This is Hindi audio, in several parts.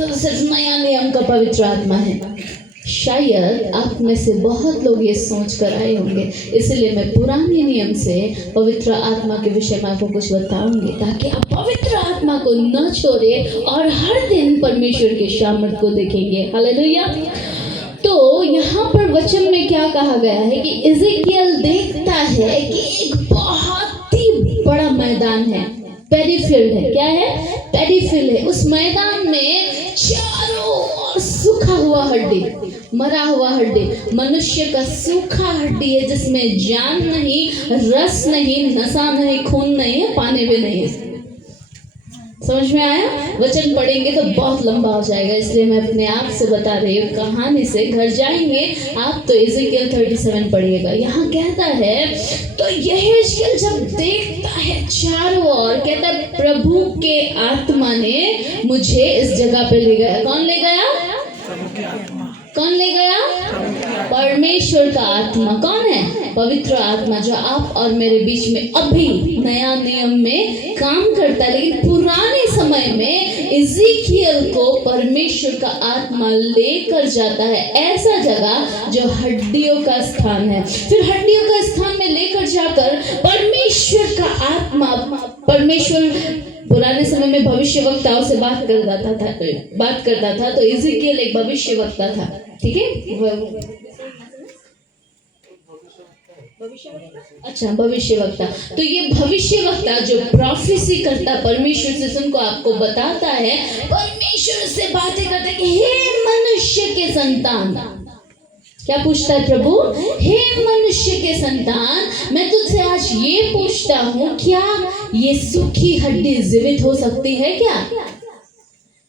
सिर्फ नया नियम का पवित्र आत्मा है। शायद आप में से बहुत लोग ये सोच कर आए होंगे, इसलिए मैं पुराने नियम से पवित्र आत्मा के विषय में आपको कुछ बताऊंगी, ताकि आप पवित्र आत्मा को न छोड़े और हर दिन परमेश्वर के सामर्थ को देखेंगे। हालेलुया। तो यहाँ पर वचन में क्या कहा गया है कि इज़ेकियल देखता है कि एक बहुत ही बड़ा मैदान है, पैडी फील्ड है। क्या है? पैडी फील्ड है। उस मैदान में चारों ओर सूखा हुआ हड्डी, मरा हुआ हड्डी, मनुष्य का सूखा हड्डी है, जिसमें जान नहीं, रस नहीं, नशा नहीं, खून नहीं है, पानी भी नहीं है। समझ में आया? वचन पढ़ेंगे तो बहुत लंबा हो जाएगा, इसलिए मैं अपने आप से बता रही हूँ। कहानी से घर जाएंगे आप तो इज़ेकियल 37 पढ़िएगा। यहाँ कहता है, तो यहेजकेल जब देखता है चारों ओर, कहता है प्रभु के आत्मा ने मुझे इस जगह पे ले गया। कौन ले गया? कौन ले गया? परमेश्वर का आत्मा। कौन है? पवित्र आत्मा, जो आप और मेरे बीच में अभी नया नियम में काम करता है। लेकिन पुराने समय में इज़ेकियल को परमेश्वर का आत्मा लेकर जाता है ऐसा जगह जो हड्डियों का स्थान है। फिर हड्डियों का स्थान में लेकर जाकर परमेश्वर का आत्मा, परमेश्वर पुराने समय में भविष्य वक्ताओं से बात करता था। तो इज़ेकियल एक भविष्य वक्ता था। ठीक है, अच्छा, भविष्य वक्ता। तो ये भविष्य वक्ता जो प्रोफेसी करता परमेश्वर से, सुनको आपको बताता है, परमेश्वर से बातें करता है कि हे मनुष्य के संतान। क्या पूछता है प्रभु? हे मनुष्य के संतान, मैं तुझसे आज ये पूछता हूँ, क्या ये सूखी हड्डी जीवित हो सकती है क्या?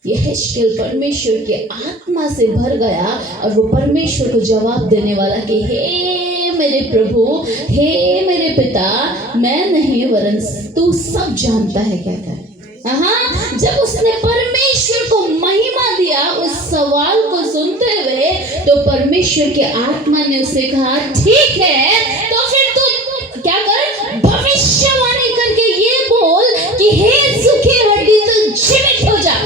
यहेजकेल परमेश्वर के आत्मा से भर गया और वो परमेश्वर को जवाब देने वाला कि हे मेरे प्रभु, हे मेरे पिता, मैं नहीं वरन तू सब जानता है, कहता है। हाँ, जब उसने परमेश्वर को महिमा दिया उस सवाल को सुनते हुए, तो परमेश्वर के आत्मा ने उसे कहा, ठीक है, तो फिर तू क्या कर, भविष्यवाणी करके ये बोल कि हे सूखी हड्डी तू जीवित हो जा।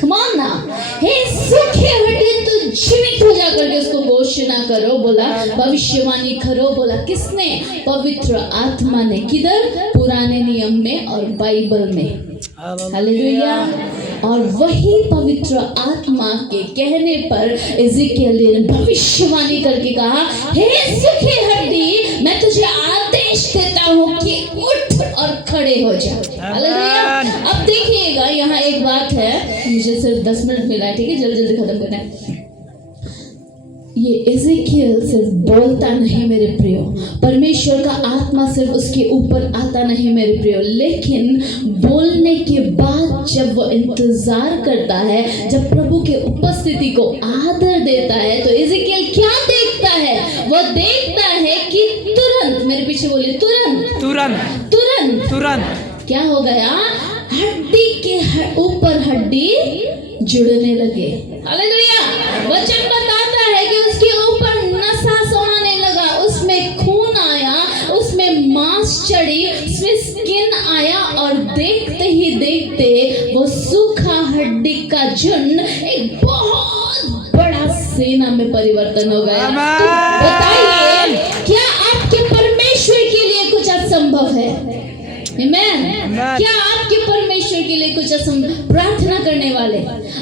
Come on now, हे सूखी हड्डी तू जीवित हो जा करके उसको घोषणा करो, बोला, भविष्यवाणी करो, बोला। किसने? पवित्र आत्मा ने। किधर? पुराने नियम में और बाइबल में। हालेलुया। और वही पवित्र आत्मा के कहने पर इज़ेकियल ने भविष्यवाणी करके कहा, हे सूखी हड्डी, मैं तुझे आदेश देता हूँ कि उठ और खड़े हो जा। हालेलुया। अब देखिएगा, यहाँ एक बात है, मुझे सिर्फ 10 मिनट मिला है, ठीक है, जल्दी जल्दी खत्म करना है। ये इज़ेकियल सिर्फ बोलता नहीं मेरे प्रियो, परमेश्वर का आत्मा सिर्फ उसके ऊपर आता नहीं मेरे प्रियो, लेकिन बोलने के बाद जब वो इंतजार करता है, जब प्रभु के उपस्थिति को आदर देता है, तो इज़ेकियल क्या देखता है? वो देखता है कि तुरंत, मेरे पीछे बोलिए, तुरंत तुरंत तुरंत तुरंत क्या हो गया? हड्डी के ऊपर हड्डी जुड़ने लगे। हालेलुया। वचन बताता है कि उसके ऊपर नसा समाने लगा, उसमें खून आया, उसमें मांस चढ़ी, उसमें स्किन आया, और देखते ही देखते वो सूखा हड्डी का झुंड एक बहुत बड़ा सेना में परिवर्तन हो गया। तो बताइए, क्या आपके परमेश्वर के लिए कुछ असंभव है? आमेन। क्या आपके परमेश्वर के लिए कुछ असंभव? प्रार्थना करने वाले,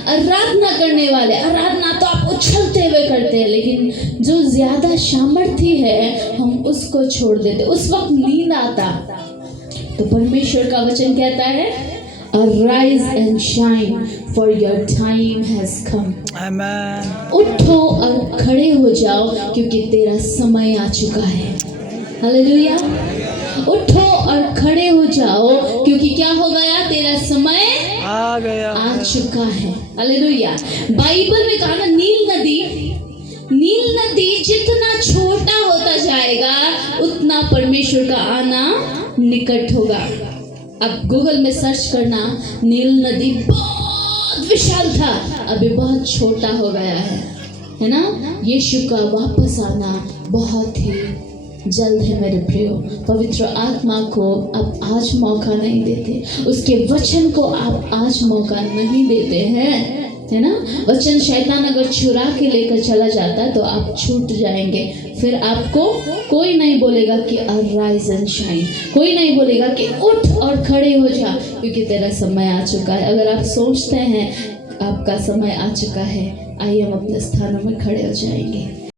आराधना करने वाले, आराधना तो आप उछलते हुए करते हैं, लेकिन जो ज्यादा सामर्थ्य है हम उसको छोड़ देते। उस वक्त नींद आता, तो परमेश्वर का वचन कहता है, Arise and shine, for your time has come. Amen. उठो और खड़े हो जाओ, क्योंकि तेरा समय आ चुका है। हालेलुया। उठो और खड़े हो जाओ, क्योंकि क्या हो गया? तेरा समय आ गया, आ चुका है। हालेलुया। बाइबल में कहा ना, नील नदी जितना छोटा होता जाएगा उतना परमेश्वर का आना निकट होगा। अब गूगल में सर्च करना, नील नदी बहुत विशाल था, अभी बहुत छोटा हो गया है ना? यीशु का वापस आना बहुत ही जल्द है मेरे प्रियो। पवित्र आत्मा को आप आज मौका नहीं देते, उसके वचन को आप आज मौका नहीं देते हैं, है ना। वचन शैतान अगर चुरा के लेकर चला जाता है तो आप छूट जाएंगे। फिर आपको कोई नहीं बोलेगा कि अराइज एंड शाइन, कोई नहीं बोलेगा कि उठ और खड़े हो जा, क्योंकि तेरा समय आ चुका है। अगर आप सोचते हैं आपका समय आ चुका है, आइए हम अपने स्थानों में खड़े हो जाएंगे।